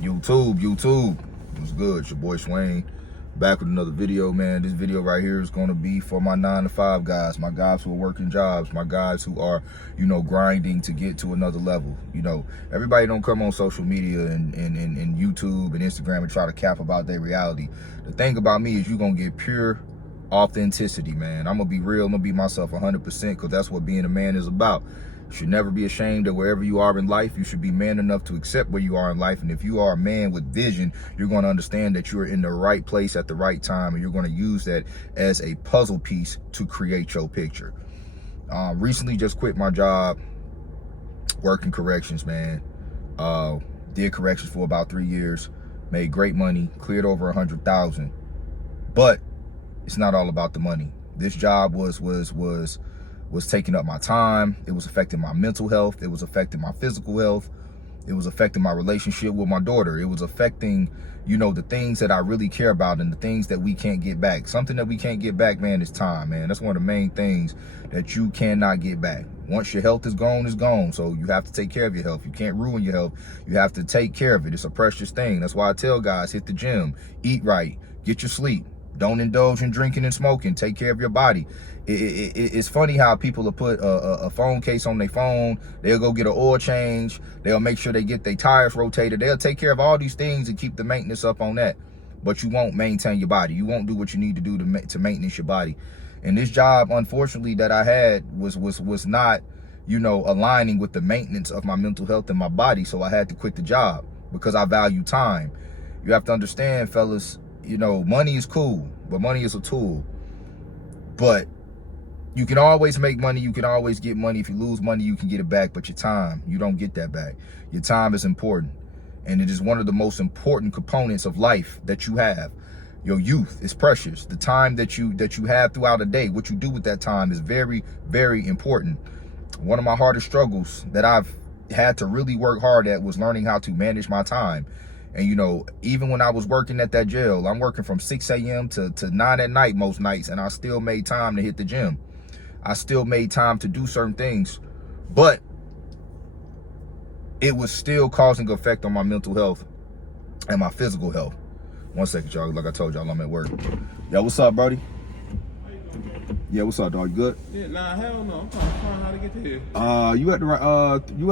YouTube, what's good? It's your boy Swain, back with another video, man. This video right here is going to be for my 9-to-5 guys, my guys who are working jobs, my guys who are, grinding to get to another level. Everybody don't come on social media and YouTube and Instagram and try to cap about their reality. The thing about me is you're going to get pure authenticity, man. I'm going to be real. I'm going to be myself 100% because that's what being a man is about. You should never be ashamed that wherever you are in life, you should be man enough to accept where you are in life. And if you are a man with vision, you're going to understand that you're in the right place at the right time. And you're going to use that as a puzzle piece to create your picture. Recently just quit my job working corrections, man. Did corrections for about 3 years, made great money, cleared over 100,000. But it's not all about the money. This job was taking up my time. It was affecting my mental health. It was affecting my physical health. It was affecting my relationship with my daughter. It was affecting, the things that I really care about and the things that we can't get back. Something that we can't get back, man, is time, man. That's one of the main things that you cannot get back. Once your health is gone, it's gone. So you have to take care of your health. You can't ruin your health. You have to take care of it. It's a precious thing. That's why I tell guys, hit the gym, eat right, get your sleep. Don't indulge in drinking and smoking. Take care of your body. It's funny how people will put a phone case on their phone. They'll go get an oil change. They'll make sure they get their tires rotated. They'll take care of all these things and keep the maintenance up on that. But you won't maintain your body. You won't do what you need to do to maintenance your body. And this job, unfortunately, that I had was not, aligning with the maintenance of my mental health and my body. So I had to quit the job because I value time. You have to understand, fellas, money is cool, but money is a tool. But you can always make money. You can always get money. If you lose money, you can get it back. But your time, you don't get that back. Your time is important. And it is one of the most important components of life that you have. Your youth is precious. The time that you have throughout a day, what you do with that time is very, very important. One of my hardest struggles that I've had to really work hard at was learning how to manage my time. And, even when I was working at that jail, I'm working from 6 a.m. to 9 at night most nights, and I still made time to hit the gym. I still made time to do certain things, but it was still causing an effect on my mental health and my physical health. 1 second, y'all. Like I told y'all, I'm at work. Yo, what's up, Brody? Yeah, what's up, dog? You good? Yeah, nah, hell no. I'm trying to find how to get to here. You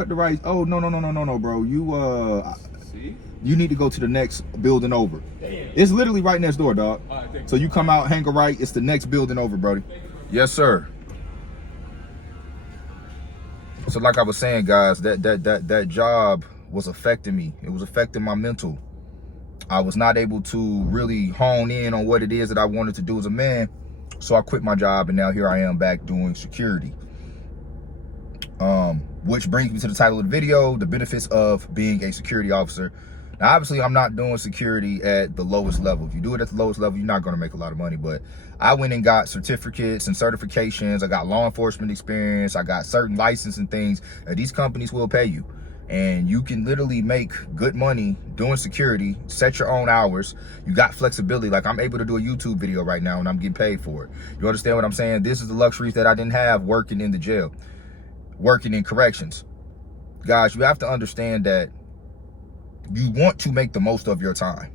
at the right. Oh, no, bro. See? You need to go to the next building over. Damn. It's literally right next door, dog. All right, thank So you. you come out, hang a right. It's the next building over, Brody. Yes, sir. So like I was saying, guys, that job was affecting me. It was affecting my mental. I was not able to really hone in on what it is that I wanted to do as a man. So I quit my job, and now here I am back doing security. Which brings me to the title of the video, the benefits of being a security officer. Now, obviously, I'm not doing security at the lowest level. If you do it at the lowest level, you're not going to make a lot of money. But I went and got certificates and certifications. I got law enforcement experience. I got certain license and things that these companies will pay you. And you can literally make good money doing security, set your own hours. You got flexibility. Like, I'm able to do a YouTube video right now and I'm getting paid for it. You understand what I'm saying? This is the luxuries that I didn't have working in the jail, working in corrections. Guys, you have to understand that you want to make the most of your time.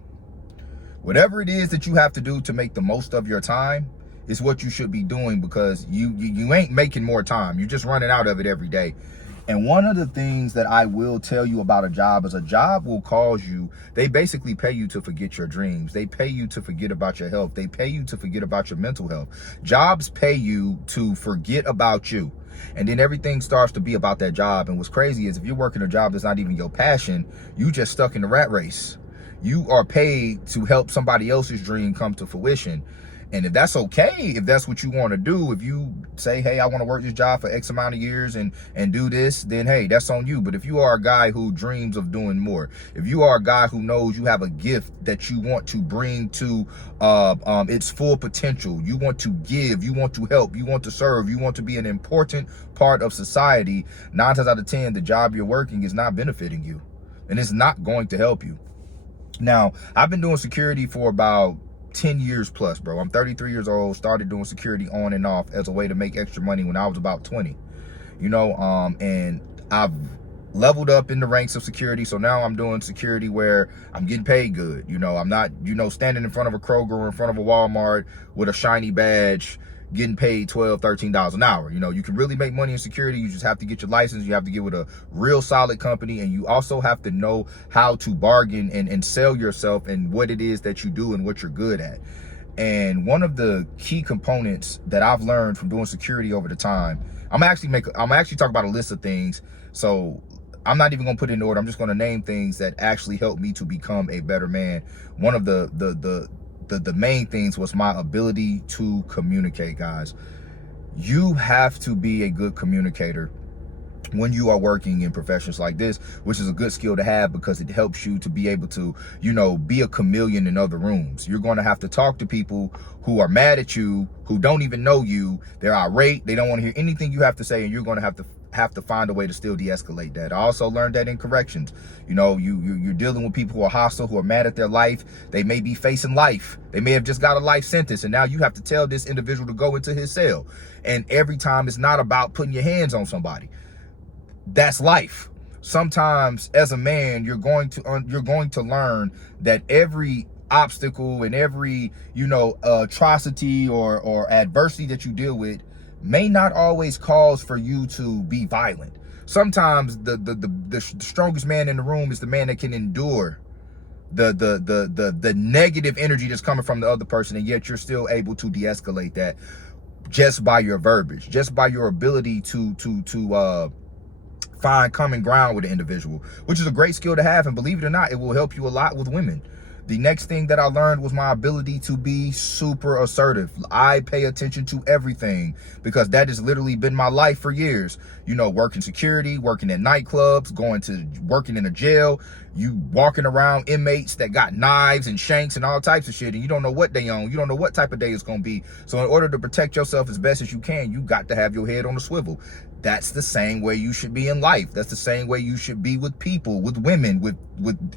Whatever it is that you have to do to make the most of your time is what you should be doing, because you ain't making more time. You're just running out of it every day. And one of the things that I will tell you about a job is a job will cause you, they basically pay you to forget your dreams. They pay you to forget about your health. They pay you to forget about your mental health. Jobs pay you to forget about you. And then everything starts to be about that job. And what's crazy is if you're working a job that's not even your passion, you just stuck in the rat race. You are paid to help somebody else's dream come to fruition. And if that's okay, if that's what you want to do, if you say, hey, I want to work this job for X amount of years and do this, then hey, that's on you. But if you are a guy who dreams of doing more, if you are a guy who knows you have a gift that you want to bring to its full potential, you want to give, you want to help, you want to serve, you want to be an important part of society, 9 times out of 10, the job you're working is not benefiting you and it's not going to help you. Now, I've been doing security for about 10 years plus, bro. I'm 33 years old, started doing security on and off as a way to make extra money when I was about 20. And I've leveled up in the ranks of security. So now I'm doing security where I'm getting paid good. You know, I'm not, you know, standing in front of a Kroger or in front of a Walmart with a shiny badge getting paid $12, $13 an hour. You know, you can really make money in security. You just have to get your license. You have to get with a real solid company. And you also have to know how to bargain and sell yourself and what it is that you do and what you're good at. And one of the key components that I've learned from doing security over the time, I'm actually talking about a list of things. So I'm not even gonna put it in order. I'm just gonna name things that actually helped me to become a better man. One of the main things was my ability to communicate, guys. You have to be a good communicator when you are working in professions like this, which is a good skill to have because it helps you to be able to, you know, be a chameleon in other rooms. You're going to have to talk to people who are mad at you, who don't even know you. They're irate. They don't want to hear anything you have to say, and you're going to have to find a way to still de-escalate that. I also learned that in corrections. You know, you're dealing with people who are hostile, who are mad at their life. They may be facing life. They may have just got a life sentence, and now you have to tell this individual to go into his cell. And every time it's not about putting your hands on somebody. That's life. Sometimes as a man, you're going to learn that every obstacle and every, you know, atrocity or adversity that you deal with may not always cause for you to be violent. Sometimes the strongest man in the room is the man that can endure the negative energy that's coming from the other person, and yet you're still able to de-escalate that just by your verbiage, just by your ability to find common ground with an individual, which is a great skill to have. And believe it or not, it will help you a lot with women. The next thing that I learned was my ability to be super assertive. I pay attention to everything because that has literally been my life for years. You know, working security, working at nightclubs, working in a jail, you walking around inmates that got knives and shanks and all types of shit, and you don't know what they own. You don't know what type of day it's going to be. So in order to protect yourself as best as you can, you got to have your head on a swivel. That's the same way you should be in life. That's the same way you should be with people, with women,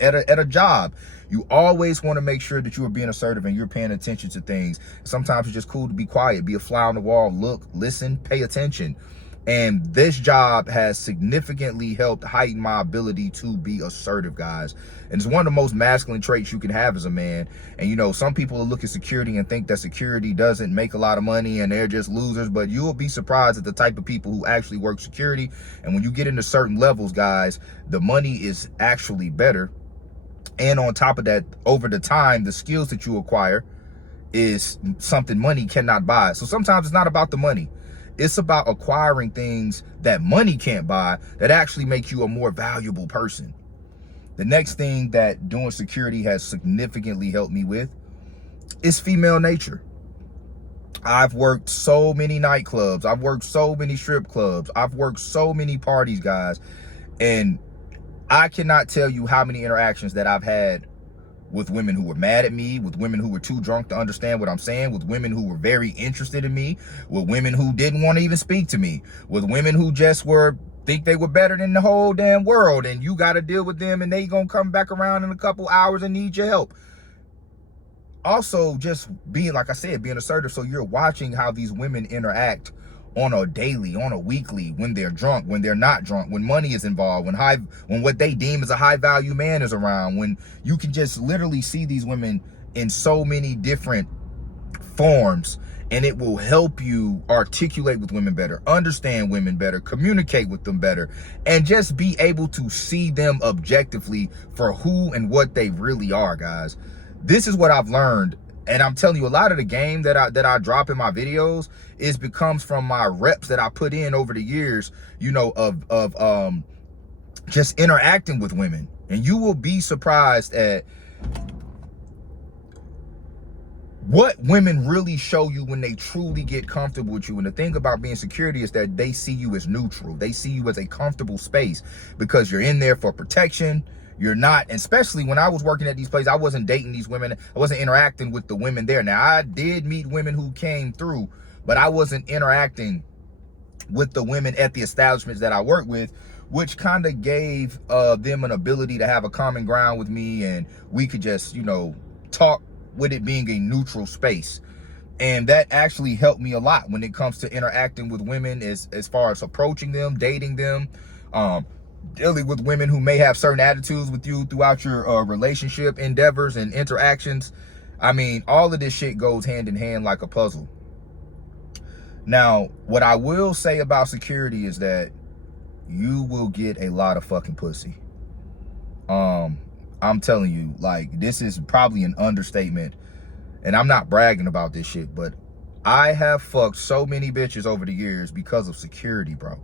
at a job. You always want to make sure that you are being assertive and you're paying attention to things. Sometimes it's just cool to be quiet, be a fly on the wall, look, listen, pay attention. And this job has significantly helped heighten my ability to be assertive, guys. And it's one of the most masculine traits you can have as a man. And, you know, some people look at security and think that security doesn't make a lot of money and they're just losers. But you will be surprised at the type of people who actually work security. And when you get into certain levels, guys, the money is actually better. And on top of that, over the time, the skills that you acquire is something money cannot buy. So sometimes it's not about the money. It's about acquiring things that money can't buy that actually make you a more valuable person. The next thing that doing security has significantly helped me with is female nature. I've worked so many nightclubs. I've worked so many strip clubs. I've worked so many parties, guys. And I cannot tell you how many interactions that I've had with women who were mad at me, with women who were too drunk to understand what I'm saying, with women who were very interested in me, with women who didn't want to even speak to me, with women who just think they were better than the whole damn world, and you got to deal with them and they gonna come back around in a couple hours and need your help. Also, just being, like I said, being assertive. So you're watching how these women interact on a daily, on a weekly, when they're drunk, when they're not drunk, when money is involved, when what they deem as a high value man is around, when you can just literally see these women in so many different forms, and it will help you articulate with women better, understand women better, communicate with them better, and just be able to see them objectively for who and what they really are, guys. This is what I've learned. And I'm telling you, a lot of the game that I drop in my videos comes from my reps that I put in over the years, you know, of just interacting with women. And you will be surprised at what women really show you when they truly get comfortable with you. And the thing about being security is that they see you as neutral. They see you as a comfortable space because you're in there for protection. You're not, especially when I was working at these places, I wasn't dating these women. I wasn't interacting with the women there. Now, I did meet women who came through, but I wasn't interacting with the women at the establishments that I worked with, which kind of gave them an ability to have a common ground with me, and we could just, you know, talk with it being a neutral space. And that actually helped me a lot when it comes to interacting with women as far as approaching them, dating them, dealing with women who may have certain attitudes with you throughout your relationship endeavors and interactions. I mean, all of this shit goes hand in hand like a puzzle. Now, what I will say about security is that you will get a lot of fucking pussy. I'm telling you, like, this is probably an understatement, and I'm not bragging about this shit, but I have fucked so many bitches over the years because of security, bro.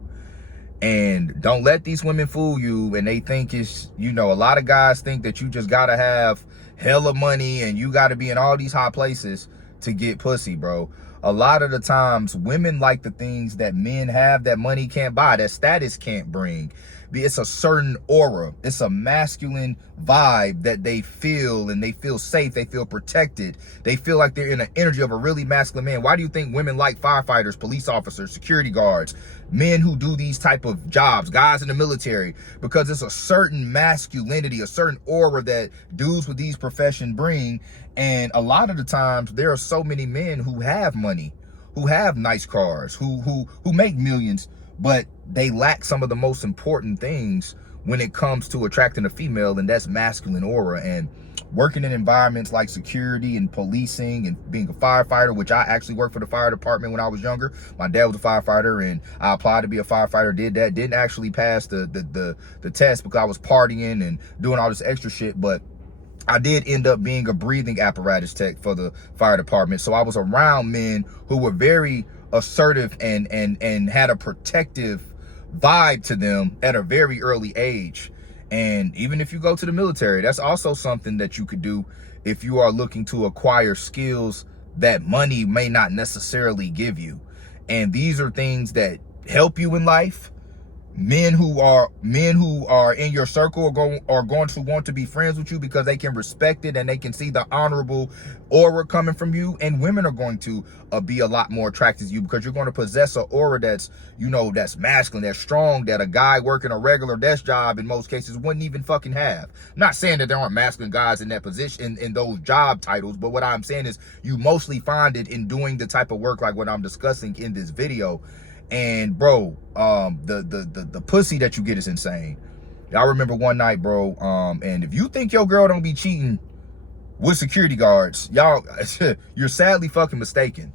And don't let these women fool you, and they think it's, you know, a lot of guys think that you just gotta have hella money and you gotta be in all these high places to get pussy, bro. A lot of the times, women like the things that men have that money can't buy, that status can't bring. It's a certain aura. It's a masculine vibe that they feel, and they feel safe. They feel protected. They feel like they're in the energy of a really masculine man. Why do you think women like firefighters, police officers, security guards, men who do these type of jobs, guys in the military? Because it's a certain masculinity, a certain aura that dudes with these professions bring. And a lot of the times, there are so many men who have money, who have nice cars, who make millions, but they lack some of the most important things when it comes to attracting a female, and that's masculine aura. And working in environments like security and policing and being a firefighter, which I actually worked for the fire department when I was younger. My dad was a firefighter, and I applied to be a firefighter, did that, didn't actually pass the test because I was partying and doing all this extra shit, but I did end up being a breathing apparatus tech for the fire department. So I was around men who were very assertive and had a protective vibe to them at a very early age. And even if you go to the military, that's also something that you could do if you are looking to acquire skills that money may not necessarily give you. And these are things that help you in life. Men who are in your circle are going to want to be friends with you because they can respect it and they can see the honorable aura coming from you. And women are going to be a lot more attracted to you because you're going to possess an aura that's, you know, that's masculine, that's strong, that a guy working a regular desk job in most cases wouldn't even fucking have. I'm not saying that there aren't masculine guys in that position, in those job titles, but what I'm saying is you mostly find it in doing the type of work like what I'm discussing in this video. And bro, the pussy that you get is insane. I remember one night, bro, and if you think your girl don't be cheating with security guards, y'all, you're sadly fucking mistaken.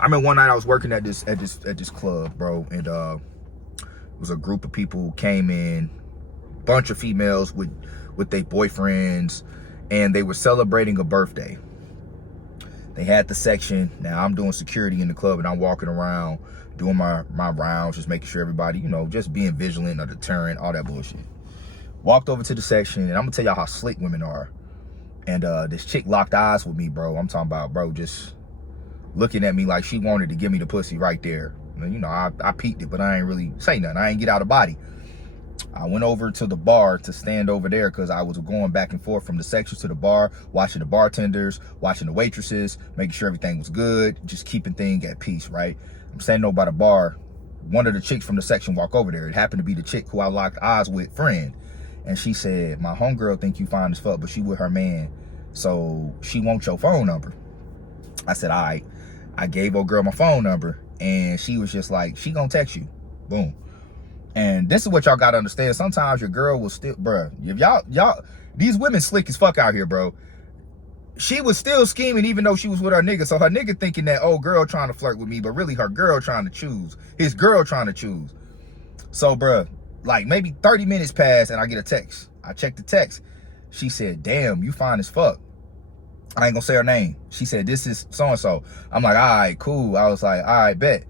I remember one night I was working at this club, bro, and it was a group of people who came in, bunch of females with their boyfriends, and they were celebrating a birthday. They had the section. Now I'm doing security in the club, and I'm walking around doing my rounds, just making sure everybody, you know, just being vigilant or deterrent, all that bullshit. Walked over to the section, and I'm gonna tell y'all how slick women are. And this chick locked eyes with me, bro. I'm talking about, bro, just looking at me like she wanted to give me the pussy right there. And, you know, I peeked it, but I ain't really say nothing. I ain't get out of body. I went over to the bar to stand over there because I was going back and forth from the sections to the bar, watching the bartenders, watching the waitresses, making sure everything was good, just keeping things at peace, right? I'm standing over by the bar. One of the chicks from the section walked over there. It happened to be the chick who I locked eyes with, friend. And she said, my homegirl think you fine as fuck, but she with her man, so she wants your phone number. I said, all right. I gave old girl my phone number, and she was just like, she gonna text you. Boom. And this is what y'all gotta understand. Sometimes your girl will still, bruh, if y'all, these women slick as fuck out here, bro. She was still scheming even though she was with her nigga. So her nigga thinking that, oh, girl trying to flirt with me, but really her girl trying to choose. His girl trying to choose. So, bruh, like maybe 30 minutes passed and I get a text. I check the text. She said, damn, you fine as fuck. I ain't gonna say her name. She said, this is so-and-so. I'm like, all right, cool. I was like, all right, bet.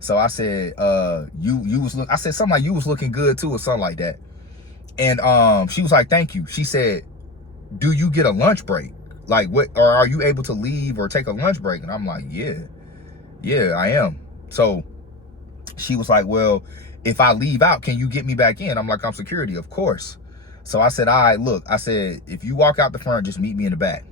So I said, I said something like you was looking good too or something like that. And she was like, thank you. She said, do you get a lunch break? Like what, or are you able to leave or take a lunch break? And I'm like, yeah, I am. So she was like, well, if I leave out, can you get me back in? I'm like, I'm security, of course. So I said, all right, look, I said, if you walk out the front, just meet me in the back.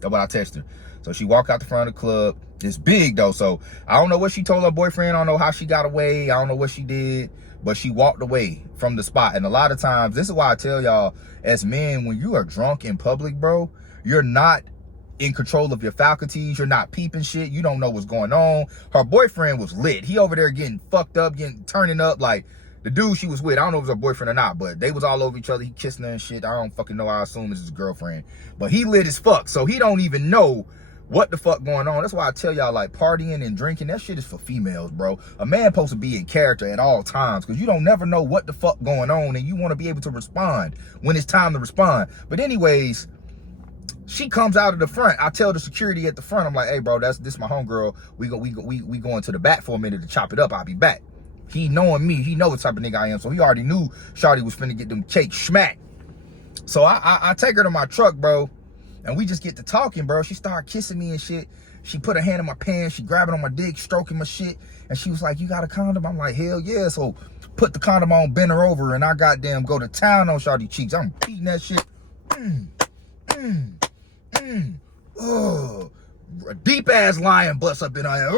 That's what I texted her. So she walked out the front of the club. It's big though, so I don't know what she told her boyfriend. I don't know how she got away. I don't know what she did, but she walked away from the spot. And a lot of times, this is why I tell y'all, as men, when you are drunk in public, bro, you're not in control of your faculties. You're not peeping shit. You don't know what's going on. Her boyfriend was lit. He over there getting fucked up, turning up. Like, The dude she was with, I don't know if it was her boyfriend or not, but they was all over each other. He kissing her and shit. I don't fucking know. I assume it's his girlfriend. But he lit as fuck, so he don't even know what the fuck going on. That's why I tell y'all, like, partying and drinking, that shit is for females, bro. A man supposed to be in character at all times, because you don't never know what the fuck going on, and you want to be able to respond when it's time to respond. But anyways, she comes out of the front. I tell the security at the front, I'm like, hey, bro, this my homegirl. We going to the back for a minute to chop it up. I'll be back. He knowing me, he know what type of nigga I am, so he already knew Shawty was finna get them cake smacked. So I take her to my truck, bro, and we just get to talking, bro. She started kissing me and shit. She put her hand in my pants, she grabbing on my dick, stroking my shit, and she was like, you got a condom? I'm like, hell yeah. So put the condom on, bend her over, and I goddamn go to town on Shawty cheeks. I'm beating that shit. A deep ass lion busts up in her head.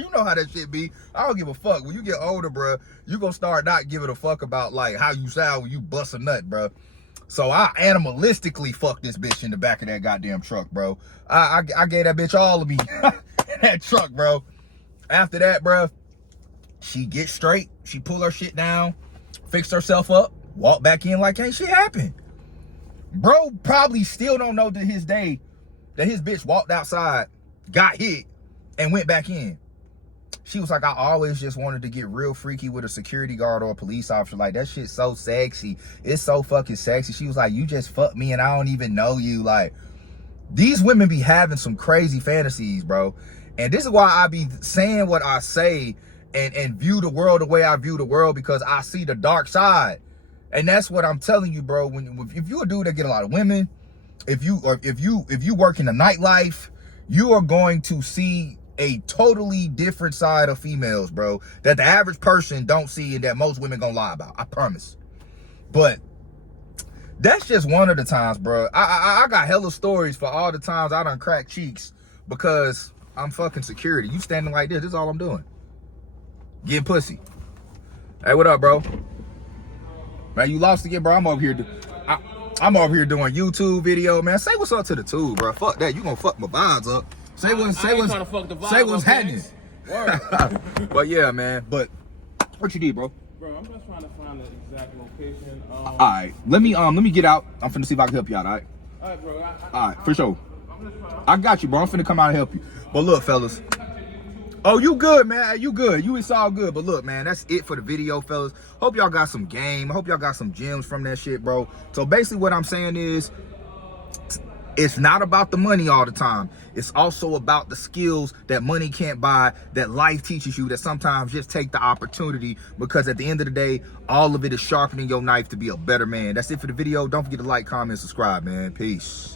You know how that shit be. I don't give a fuck. When you get older, bro, you gonna start not giving a fuck about like how you sound when you bust a nut, bro. So I animalistically fucked this bitch in the back of that goddamn truck, bro. I gave that bitch all of me in that truck, bro. After that, bro, she gets straight. She pull her shit down, fixed herself up, walk back in like ain't shit happened. Bro probably still don't know to his day that his bitch walked outside, got hit, and went back in. She was like, I always just wanted to get real freaky with a security guard or a police officer. Like, that shit's so sexy. It's so fucking sexy. She was like, you just fucked me and I don't even know you. Like, these women be having some crazy fantasies, bro. And this is why I be saying what I say and view the world the way I view the world, because I see the dark side. And that's what I'm telling you, bro. If you a dude that get a lot of women, if you work in the nightlife, you are going to see a totally different side of females, bro, that the average person don't see and that most women gonna lie about. I promise. But that's just one of the times, bro. I got hella stories for all the times I done cracked cheeks because I'm fucking security. You standing like this is all I'm doing. Getting pussy. Hey, what up, bro? Man, you lost again, bro. I'm over here. I'm over here doing YouTube video, man. Say what's up to the tube, bro. Fuck that. You gonna fuck my vibes up. Say what's happening. But yeah, man. But what you did, bro? Bro, I'm just trying to find the exact location. All right, let me get out. I'm finna see if I can help you out. All right. All right, bro. All right, for sure. I got you, bro. I'm finna come out and help you. But look, fellas. Oh, you good, man. You good. It's all good. But look, man, that's it for the video, fellas. Hope y'all got some game. I hope y'all got some gems from that shit, bro. So basically what I'm saying is, it's not about the money all the time. It's also about the skills that money can't buy, that life teaches you, that sometimes just take the opportunity, because at the end of the day, all of it is sharpening your knife to be a better man. That's it for the video. Don't forget to like, comment, subscribe, man. Peace.